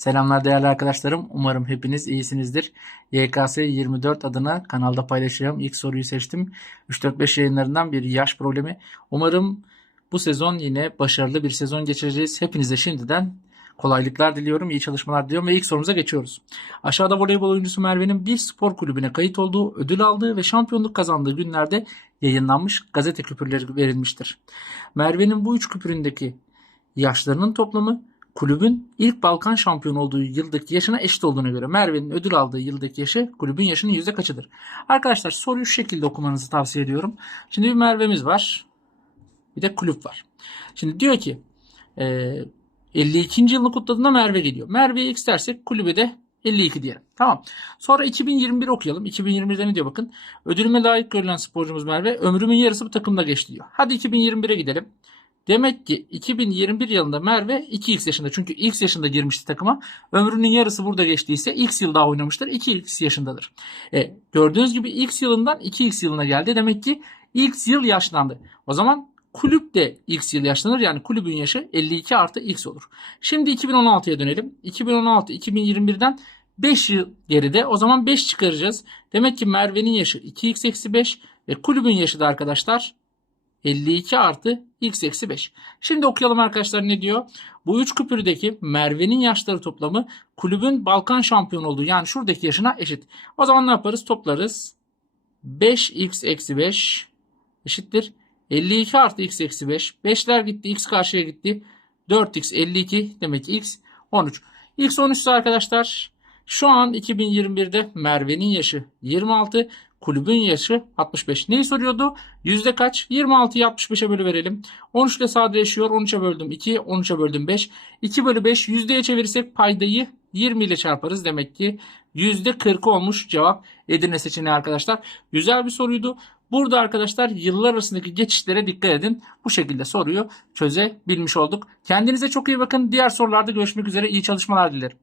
Selamlar değerli arkadaşlarım. Umarım hepiniz iyisinizdir. YKS 24 adına kanalda paylaşacağım ilk soruyu seçtim. 3-4-5 yayınlarından bir yaş problemi. Umarım bu sezon yine başarılı bir sezon geçireceğiz. Hepinize şimdiden kolaylıklar diliyorum, iyi çalışmalar diliyorum ve ilk sorumuza geçiyoruz. Aşağıda voleybol oyuncusu Merve'nin bir spor kulübüne kayıt olduğu, ödül aldığı ve şampiyonluk kazandığı günlerde yayınlanmış gazete küpürleri verilmiştir. Merve'nin bu üç küpüründeki yaşlarının toplamı kulübün ilk Balkan şampiyonu olduğu yıldaki yaşına eşit olduğuna göre Merve'nin ödül aldığı yıldaki yaşı kulübün yaşının yüzde kaçıdır? Arkadaşlar soruyu şu şekilde okumanızı tavsiye ediyorum. Şimdi bir Merve'miz var. Bir de kulüp var. Şimdi diyor ki e, 52. yılını kutladığında Merve geliyor. Merve'ye X dersek kulübe de 52 diyelim. Tamam. Sonra 2021 okuyalım. 2021'de ne diyor bakın. Ödülüme layık görülen sporcumuz Merve ömrümün yarısı bu takımda geçti diyor. Hadi 2021'e gidelim. Demek ki 2021 yılında Merve 2x yaşında. Çünkü x yaşında girmişti takıma. Ömrünün yarısı burada geçtiyse x yıl daha oynamıştır. 2x yaşındadır. E, gördüğünüz gibi x yılından 2x yılına geldi. Demek ki x yıl yaşlandı. O zaman kulüp de x yıl yaşlanır. Yani kulübün yaşı 52 artı x olur. Şimdi 2016'ya dönelim. 2016 2021'den 5 yıl geride. O zaman 5 çıkaracağız. Demek ki Merve'nin yaşı 2x eksi 5 ve kulübün yaşı da arkadaşlar 52 artı x eksi 5. Şimdi okuyalım arkadaşlar ne diyor? Bu üç küpürdeki Merve'nin yaşları toplamı kulübün Balkan şampiyonu olduğu yani şuradaki yaşına eşit. O zaman ne yaparız? Toplarız. 5x eksi 5 eşittir. 52 artı x eksi 5. 5'ler gitti. X karşıya gitti. 4x 52 demek ki x 13. X 13 ise arkadaşlar şu an 2021'de Merve'nin yaşı 26. Kulübün yaşı 65. Neyi soruyordu? Yüzde kaç? 26'yı 65'e bölü verelim. 13 ile sadeleşiyor. 13'e böldüm 2. 13'e böldüm 5. 2 bölü 5 yüzdeye çevirirsek paydayı 20 ile çarparız. Demek ki yüzde 40 olmuş cevap Edirne seçeneği arkadaşlar. Güzel bir soruydu. Burada arkadaşlar yıllar arasındaki geçişlere dikkat edin. Bu şekilde soruyu çözebilmiş olduk. Kendinize çok iyi bakın. Diğer sorularda görüşmek üzere. İyi çalışmalar dilerim.